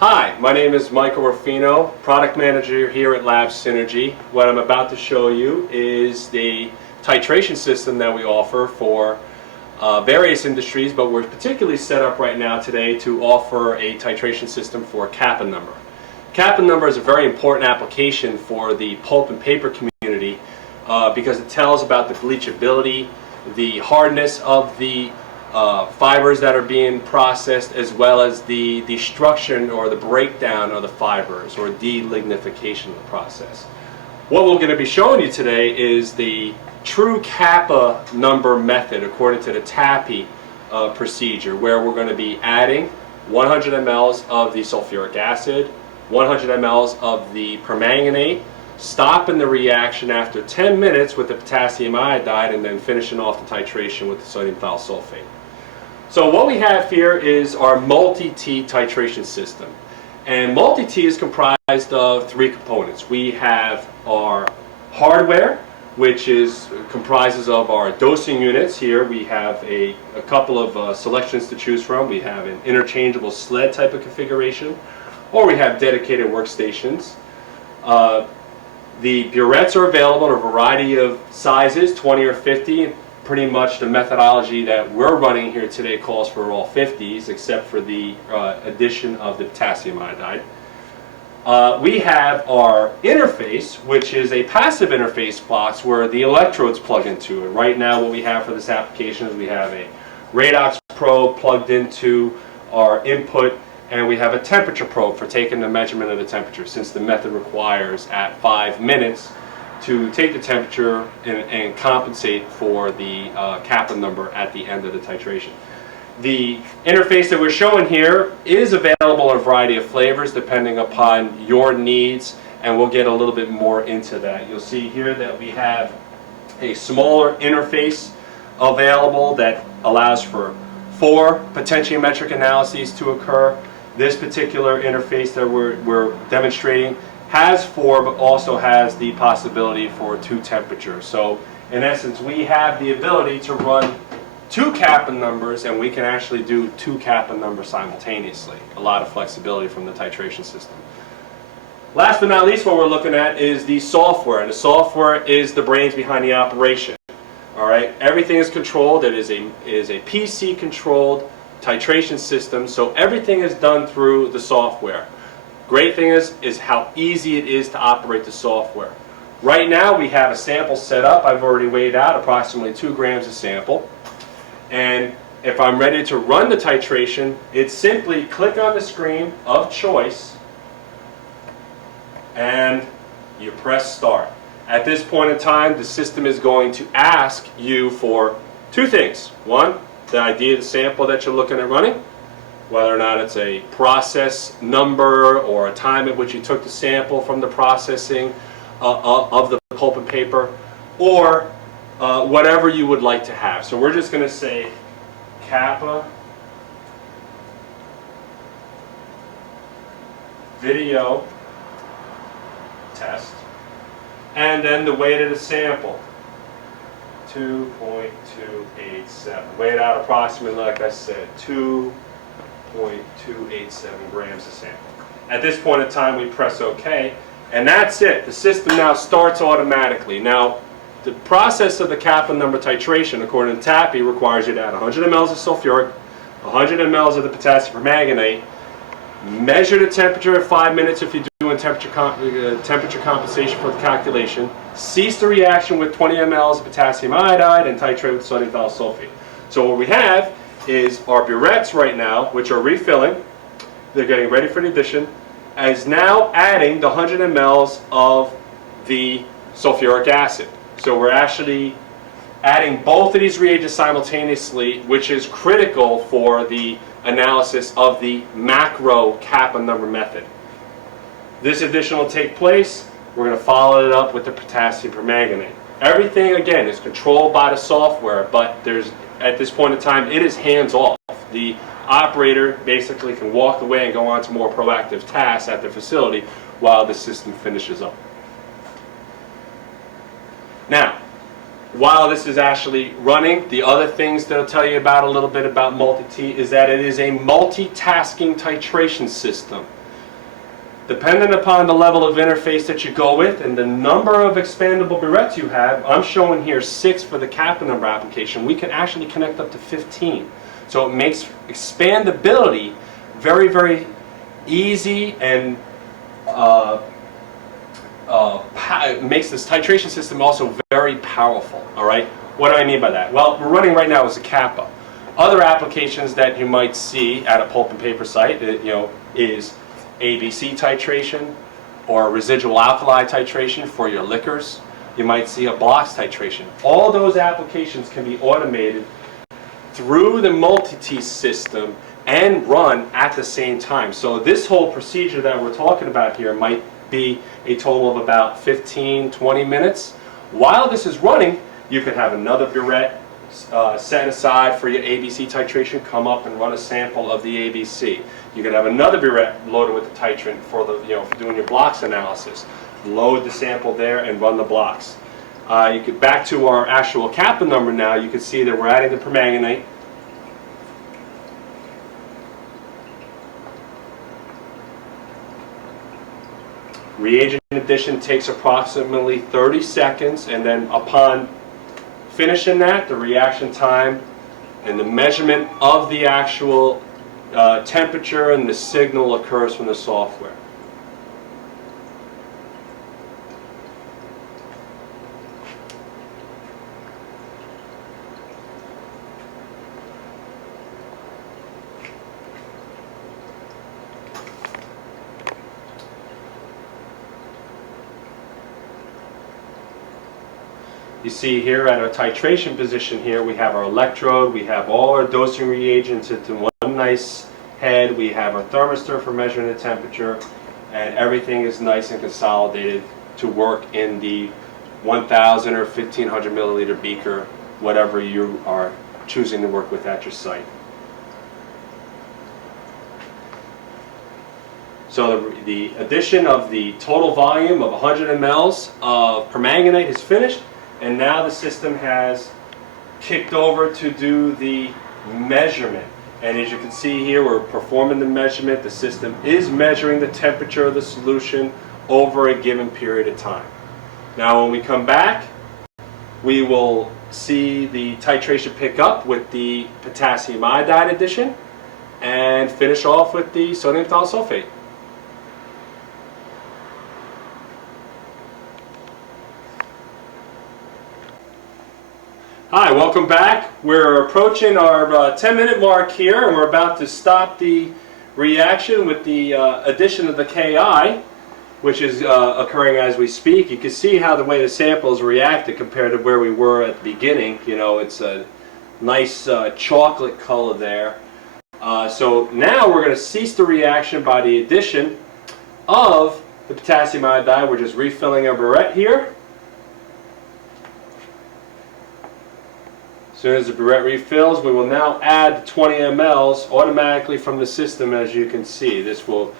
Hi, my name is Michael Ruffino, Product Manager here at LabSynergy. What I'm about to show you is the titration system that we offer for various industries, but we're particularly set up right now today to offer a titration system for Kappa Number. Kappa Number is a very important application for the pulp and paper community because it tells about the bleachability, the hardness of the fibers that are being processed, as well as the destruction or the breakdown of the fibers or delignification of the process. What we're going to be showing you today is the true Kappa Number method according to the TAPI procedure, where we're going to be adding 100 mLs of the sulfuric acid, 100 mLs of the permanganate, stopping the reaction after 10 minutes with the potassium iodide, and then finishing off the titration with the sodium thiosulfate. So what we have here is our multi-T titration system. And multi-T is comprised of three components. We have our hardware, which comprises of our dosing units. Here we have a couple of selections to choose from. We have an interchangeable sled type of configuration, or we have dedicated workstations. The burettes are available in a variety of sizes, 20 or 50. Pretty much the methodology that we're running here today calls for all 50s, except for the addition of the potassium iodide. We have our interface, which is a passive interface box where the electrodes plug into it. Right now what we have for this application is we have a redox probe plugged into our input, and we have a temperature probe for taking the measurement of the temperature, since the method requires at 5 minutes to take the temperature and compensate for the Kappa number at the end of the titration. The interface that we're showing here is available in a variety of flavors depending upon your needs, and we'll get a little bit more into that. You'll see here that we have a smaller interface available that allows for 4 potentiometric analyses to occur. This particular interface that we're demonstrating has 4, but also has the possibility for 2 temperatures. So in essence, we have the ability to run 2 Kappa numbers, and we can actually do 2 Kappa numbers simultaneously. A lot of flexibility from the titration system. Last but not least, what we're looking at is the software, and the software is the brains behind the operation. All right, everything is controlled. It is a PC-controlled titration system, so everything is done through the software. Great thing is how easy it is to operate the software. Right now we have a sample set up. I've already weighed out approximately 2 grams of sample. And if I'm ready to run the titration, it's simply click on the screen of choice and you press start. At this point in time, the system is going to ask you for 2 things. 1, the ID of the sample that you're looking at running, whether or not it's a process number or a time at which you took the sample from the processing of the pulp and paper, or whatever you would like to have. So we're just going to say Kappa video test, and then the weight of the sample, 2.287. Weighed out approximately, like I said, 2.287 grams of sample. At this point in time, we press OK, and that's it. The system now starts automatically. Now, the process of the Kappa number titration, according to TAPI, requires you to add 100 mLs of sulfuric, 100 mLs of the potassium permanganate, measure the temperature at 5 minutes if you're doing temperature compensation for the calculation, cease the reaction with 20 mLs of potassium iodide, and titrate with sodium thiosulfate. So what we have is our burettes right now, which are refilling. They're getting ready for the addition, is now adding the 100 mLs of the sulfuric acid. So we're actually adding both of these reagents simultaneously, which is critical for the analysis of the macro Kappa number method. This addition will take place. We're going to follow it up with the potassium permanganate. Everything, again, is controlled by the software, but at this point in time, it is hands-off. The operator basically can walk away and go on to more proactive tasks at the facility while the system finishes up. Now, while this is actually running, the other things that I'll tell you about a little bit about multi-T is that it is a multitasking titration system. Depending upon the level of interface that you go with and the number of expandable burettes you have, I'm showing here 6 for the Kappa Number application. We can actually connect up to 15. So it makes expandability very, very easy, and it makes this titration system also very powerful. All right. What do I mean by that? Well, we're running right now as a Kappa. Other applications that you might see at a pulp and paper site, is ABC titration or residual alkali titration for your liquors. You might see a blocks titration. All those applications can be automated through the multi-T system and run at the same time. So this whole procedure that we're talking about here might be a total of about 15-20 minutes. While this is running, you could have another burette set aside for your ABC titration, come up and run a sample of the ABC. You could have another burette loaded with the titrant for for doing your blocks analysis. Load the sample there and run the blocks. You could back to our actual Kappa number now. You can see that we're adding the permanganate. Reagent addition takes approximately 30 seconds, and then upon finishing that, the reaction time and the measurement of the actual temperature and the signal occurs from the software. You see here at our titration position here, we have our electrode, we have all our dosing reagents into one nice head, we have our thermistor for measuring the temperature, and everything is nice and consolidated to work in the 1,000 or 1,500 milliliter beaker, whatever you are choosing to work with at your site. So the addition of the total volume of 100 mLs of permanganate is finished. And now the system has kicked over to do the measurement. And as you can see here, we're performing the measurement. The system is measuring the temperature of the solution over a given period of time. Now when we come back, we will see the titration pick up with the potassium iodide addition and finish off with the sodium thiosulfate. Hi, welcome back. We're approaching our 10-minute mark here, and we're about to stop the reaction with the addition of the Ki, which is occurring as we speak. You can see how the way the samples reacted compared to where we were at the beginning. It's a nice chocolate color there. So now we're going to cease the reaction by the addition of the potassium iodide. We're just refilling our burette here. As soon as the burette refills, we will now add 20 mLs automatically from the system, as you can see. This will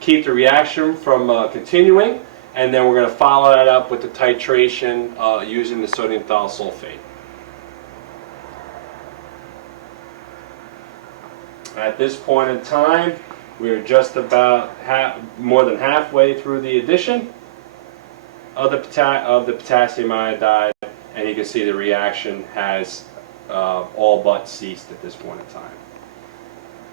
keep the reaction from continuing, and then we're going to follow that up with the titration using the sodium thiosulfate. At this point in time, we are just about more than halfway through the addition of the potassium iodide. And you can see the reaction has all but ceased at this point in time.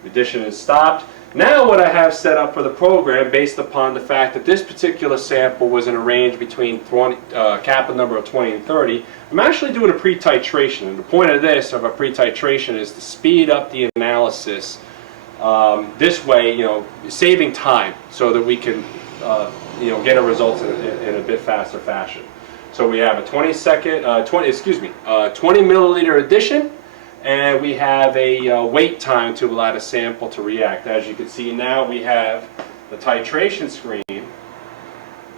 The addition is stopped. Now what I have set up for the program, based upon the fact that this particular sample was in a range between Kappa number of 20 and 30, I'm actually doing a pre-titration. And the point of this, of a pre-titration, is to speed up the analysis. This way, saving time so that we can get our results in a bit faster fashion. So we have a 20 milliliter addition, and we have a wait time to allow the sample to react. As you can see now, we have the titration screen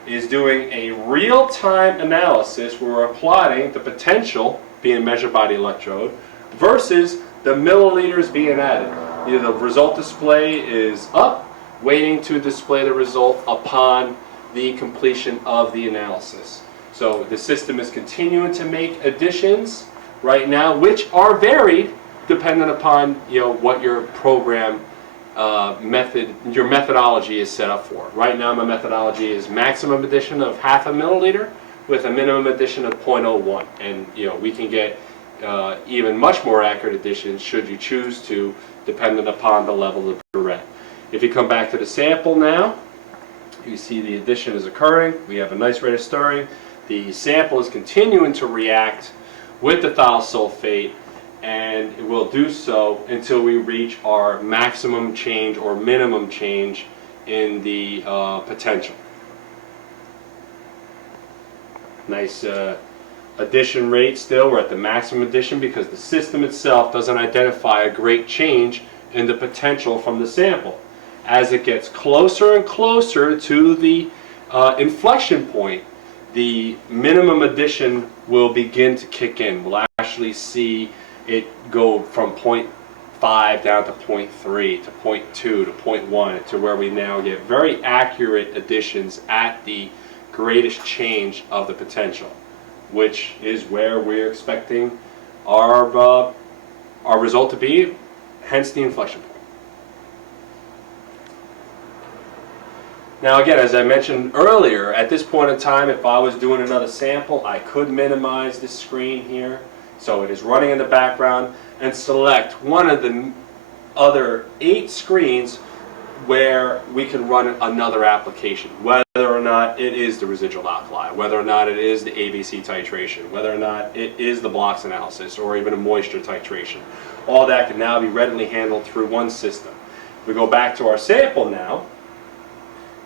is doing a real-time analysis where we're plotting the potential being measured by the electrode versus the milliliters being added. The result display is up, waiting to display the result upon the completion of the analysis. So the system is continuing to make additions right now, which are varied depending upon what your program your methodology is set up for. Right now my methodology is maximum addition of 0.5 milliliter with a minimum addition of 0.01, and we can get even much more accurate additions should you choose to, dependent upon the level of burette. If you come back to the sample now, you see the addition is occurring. We have a nice rate of stirring. The sample is continuing to react with the thiosulfate, and it will do so until we reach our maximum change or minimum change in the potential. Nice addition rate still. We're at the maximum addition because the system itself doesn't identify a great change in the potential from the sample. As it gets closer and closer to the inflection point, the minimum addition will begin to kick in. We'll actually see it go from 0.5 down to 0.3 to 0.2 to 0.1 to where we now get very accurate additions at the greatest change of the potential, which is where we're expecting our result to be, hence the inflection point. Now again, as I mentioned earlier, at this point in time, if I was doing another sample, I could minimize this screen here, so it is running in the background, and select one of the other 8 screens where we can run another application, whether or not it is the residual alkali, whether or not it is the ABC titration, whether or not it is the blocks analysis, or even a moisture titration. All that can now be readily handled through one system. If we go back to our sample now,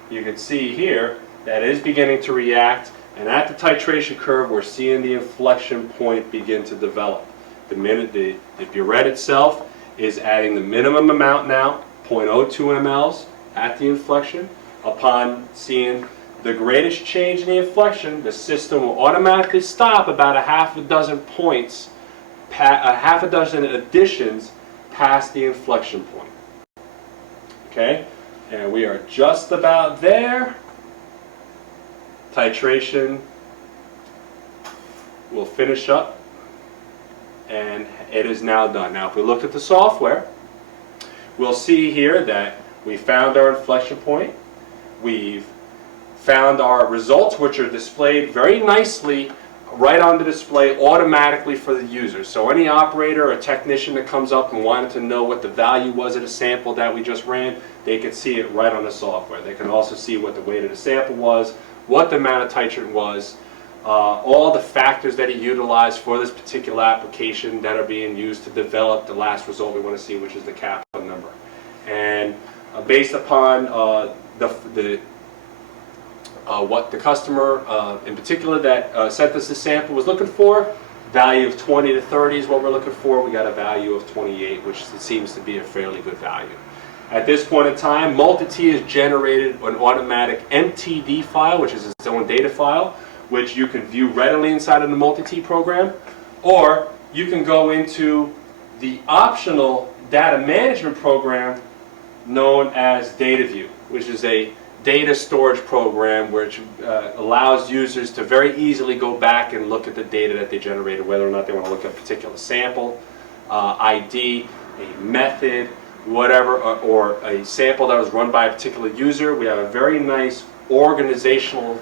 you can see here that it is beginning to react, and at the titration curve we're seeing the inflection point begin to develop. The burette itself is adding the minimum amount now, 0.02 mLs at the inflection. Upon seeing the greatest change in the inflection, the system will automatically stop about a half a dozen points, a half a dozen additions past the inflection point. Okay? And we are just about there. Titration will finish up, and it is now done. Now if we look at the software, we'll see here that we found our inflection point. We've found our results, which are displayed very nicely right on the display automatically for the user. So any operator or technician that comes up and wanted to know what the value was of the sample that we just ran, they could see it right on the software. They can also see what the weight of the sample was, what the amount of titrant was, all the factors that he utilized for this particular application that are being used to develop the last result we want to see, which is the Kappa number. And based upon what the customer in particular that sent us the sample was looking for, value of 20 to 30 is what we're looking for. We got a value of 28, which seems to be a fairly good value. At this point in time, Multi-T has generated an automatic MTD file, which is its own data file, which you can view readily inside of the Multi-T program, or you can go into the optional data management program known as DataView, which is a data storage program which allows users to very easily go back and look at the data that they generated, whether or not they want to look at a particular sample, ID, a method, whatever, or a sample that was run by a particular user. We have a very nice organizational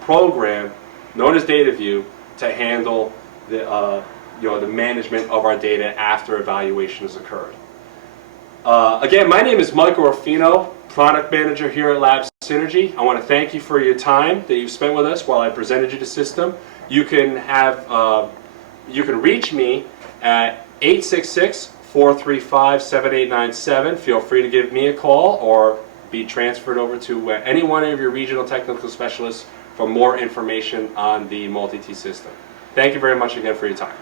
program known as DataView to handle the the management of our data after evaluation has occurred. Again, my name is Michael Ruffino, product manager here at LabSynergy. I want to thank you for your time that you've spent with us while I presented you the system. You can reach me at 866-435-7897. Feel free to give me a call or be transferred over to any one of your regional technical specialists for more information on the Multi-T system. Thank you very much again for your time.